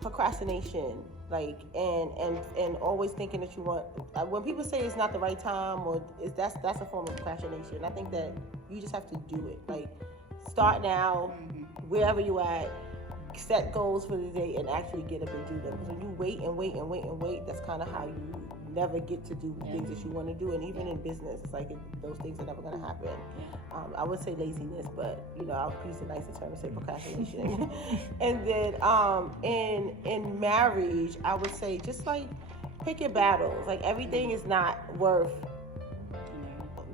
procrastination, like and always thinking that you want. When people say it's not the right time, or that's a form of procrastination. I think that you just have to do it. Like start now, wherever you at. Set goals for the day and actually get up and do them. Because when you wait and wait and wait and wait, that's kind of how you never get to do the things that you want to do. And even in business, it's like those things are never going to happen. I would say laziness, but you know, I'll use a nicer term to say procrastination. And then in marriage, I would say just like pick your battles. Like everything is not worth.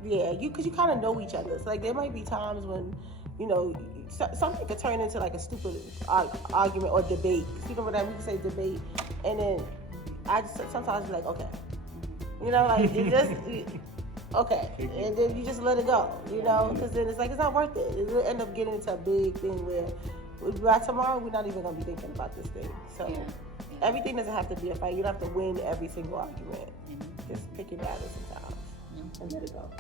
Because you kind of know each other. So like there might be times when, you know, something could turn into like a stupid argument or debate. Speaking of that, we can say debate, and then I just sometimes be like, okay, you know, like it just okay, and then you just let it go, you know, because then it's like it's not worth it. It'll end up getting into a big thing where by tomorrow we're not even gonna be thinking about this thing. So everything doesn't have to be a fight. You don't have to win every single argument. Just pick your battles sometimes and let it go.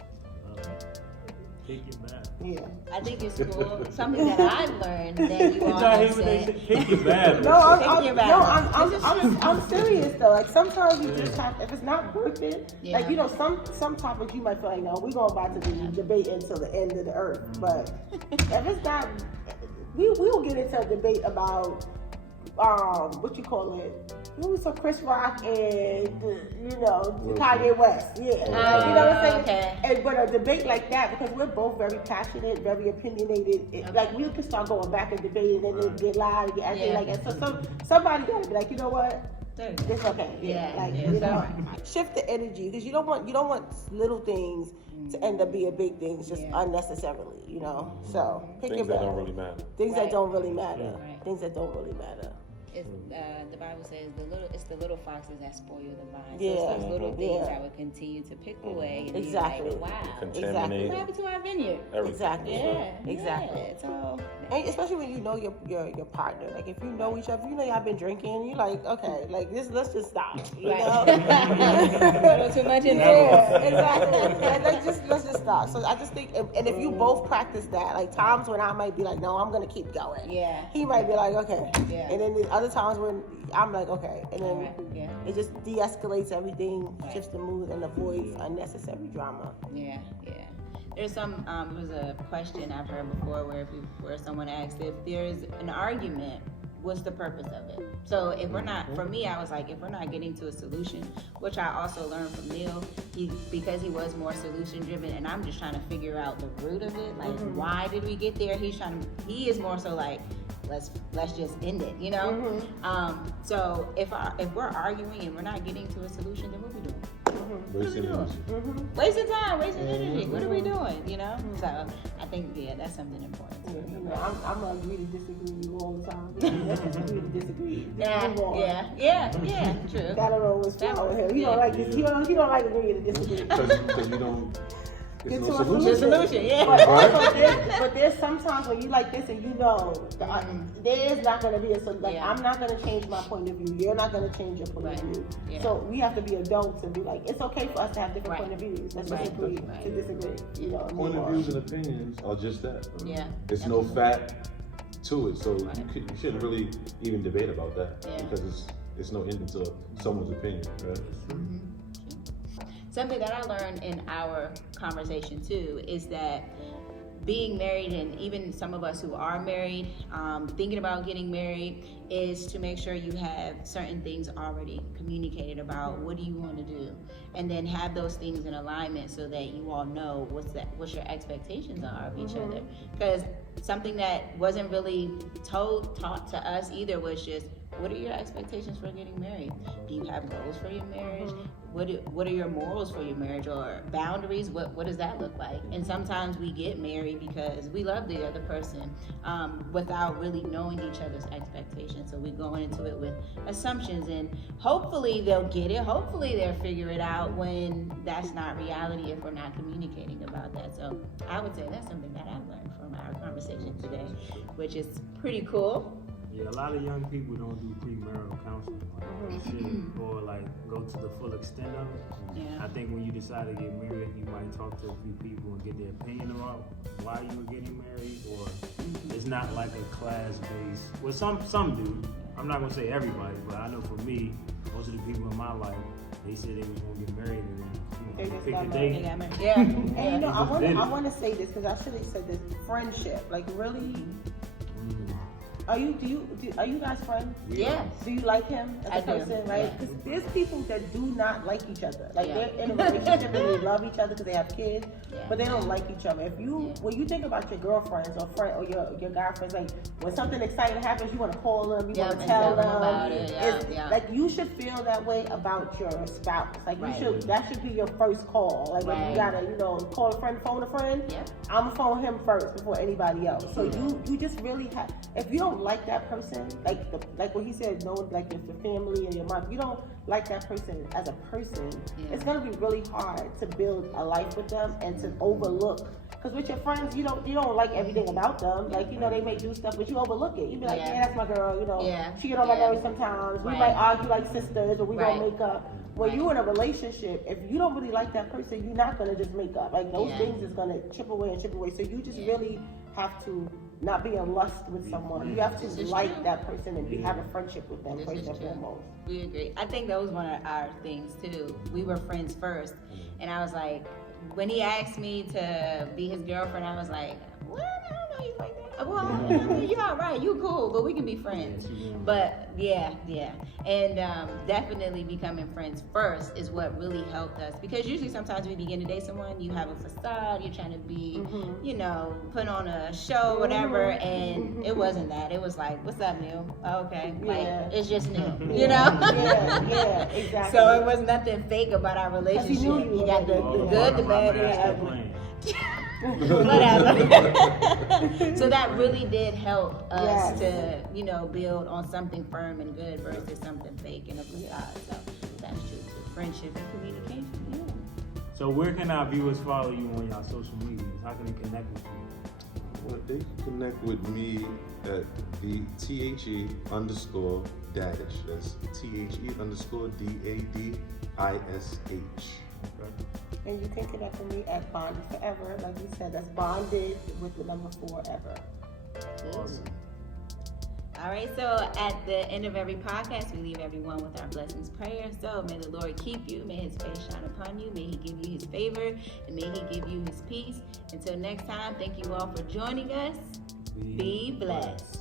Pick your battles. Yeah. I think it's cool. Something that I've learned that you all have said. Pick your battles. I'm serious though. Like sometimes you just have, if it's not worth it, like you know, some topics you might feel like, no, we're about to debate until the end of the earth. But if it's not, we will get into a debate about what you call it. So Chris Rock and Kanye West, you know what I'm saying? Okay. And but a debate like that, because we're both very passionate, very opinionated. Like we can start going back and debating, and then get loud and get angry like that. So somebody gotta be like, you know what? It's okay. You know, shift the energy because you don't want little things to end up being big things just unnecessarily. You know, so pick things your that don't really matter. Things that don't really matter. Things that don't really matter. The Bible says it's the little foxes that spoil the vine. So it's those little things that would continue to pick away. And Exactly. Be like, wow. Contaminate. What happened to our vineyard? Exactly. Yeah. So, and especially when you know your partner. Like if you know each other, you know y'all been drinking. You like okay, like this. Let's just stop. You know. A little too much in there. Exactly. And let's just stop. So I just think, and if you both practice that, like times when I might be like, no, I'm gonna keep going. Yeah. He might be like, okay. Yeah. And then the other times when I'm like, okay, and then it just de-escalates everything, shifts the mood, and avoids unnecessary drama. Yeah. There's there was a question I've heard before where someone asked if there's an argument what's the purpose of it? So if we're not, for me, I was like, if we're not getting to a solution, which I also learned from Neil, because he was more solution driven, and I'm just trying to figure out the root of it, like why did we get there? He is more so like, let's just end it, you know? So if we're arguing and we're not getting to a solution, then what are we doing? Wasting energy. Wasting time, wasting energy. What are we doing? You know? So I think that's something important. You know, I'm gonna agree to disagree with you all the time. Let's just agree to disagree. Yeah, true. I don't know what's wrong with him. He don't like this. He don't like agreeing to disagree. Because you don't. It's Get no to a solution. Solution, yeah. But also but there's sometimes when you like this and you know there is not going to be a solution. Like, I'm not going to change my point of view. You're not going to change your point of view. Yeah. So we have to be adults and be like, it's okay for us to have different point of views. Let's just agree to disagree. You know, Point of views and opinions are just that. Yeah. It's no fact to it, so you shouldn't really even debate about that because it's no ending to someone's opinion, right? Something that I learned in our conversation too is that being married, and even some of us who are married, thinking about getting married, is to make sure you have certain things already communicated about what do you want to do, and then have those things in alignment so that you all know what your expectations are of each other. Because something that wasn't really taught to us either was just, what are your expectations for getting married? Do you have goals for your marriage? What are your morals for your marriage, or boundaries? What does that look like? And sometimes we get married because we love the other person without really knowing each other's expectations. So we go into it with assumptions, and hopefully they'll get it. Hopefully they'll figure it out when that's not reality if we're not communicating about that. So I would say that's something that I've learned from our conversation today, which is pretty cool. Yeah, a lot of young people don't do premarital counseling, or like go to the full extent of it. Yeah. I think when you decide to get married, you might talk to a few people and get their opinion about why you were getting married, or it's not like a class-based. Well, some do. I'm not gonna say everybody, but I know for me, most of the people in my life, they said they was gonna get married, and then pick a date. They got married. Yeah. And you know, I want to say this because I should have said this. Friendship, like really. Are you guys friends? Yes. Do you like him as a person, right? Because there's people that do not like each other. Like they're in a relationship and they love each other because they have kids, but they don't like each other. When you think about your girlfriends or friend or your guy friends, like when something exciting happens, you want to call them, you want to tell them about it. Like you should feel that way about your spouse. Like that should be your first call. Like if you gotta, call a friend, phone a friend. Yeah. I'm gonna phone him first before anybody else. So you just really have. If you don't like that person, like what he said, no, like your family and your mom, if you don't like that person as a person, it's gonna be really hard to build a life with them and to overlook. Because with your friends, you don't like everything about them. Like they may do stuff, but you overlook it. You be like, yeah, that's my girl. She get on my nerves sometimes. We might argue like sisters, or we don't make up. When you're in a relationship, if you don't really like that person, you're not gonna just make up. Like those things is gonna chip away. So you just really have to not be in lust with someone. You have to like that person and have a friendship with them first and foremost. We agree. I think that was one of our things too. We were friends first, and I was like, when he asked me to be his girlfriend, I was like, what? I don't know you like that. Well, you're all right. You cool, but we can be friends. But yeah. And definitely becoming friends first is what really helped us, because usually sometimes we begin to date someone, you have a facade, you're trying to be, put on a show, whatever, and it wasn't that. It was like, what's up, Neil? Okay, it's just Neil, Yeah, exactly. So it was nothing fake about our relationship. You got the good, the bad, and the ugly. Whatever. So that really did help us to, build on something firm and good versus something fake and a facade. So that's true too. Friendship and communication. Yeah. So where can our viewers follow you on your social medias? How can they connect with you? Well, they can connect with me at the THE_Dadish. That's THE_DADISH. Okay. And you can connect with me at Bonded Forever. Like we said, that's bonded with the number 4 ever. Awesome. All right, so at the end of every podcast, we leave everyone with our blessings prayer. So may the Lord keep you, may his face shine upon you, may he give you his favor, and may he give you his peace. Until next time, thank you all for joining us. Be blessed.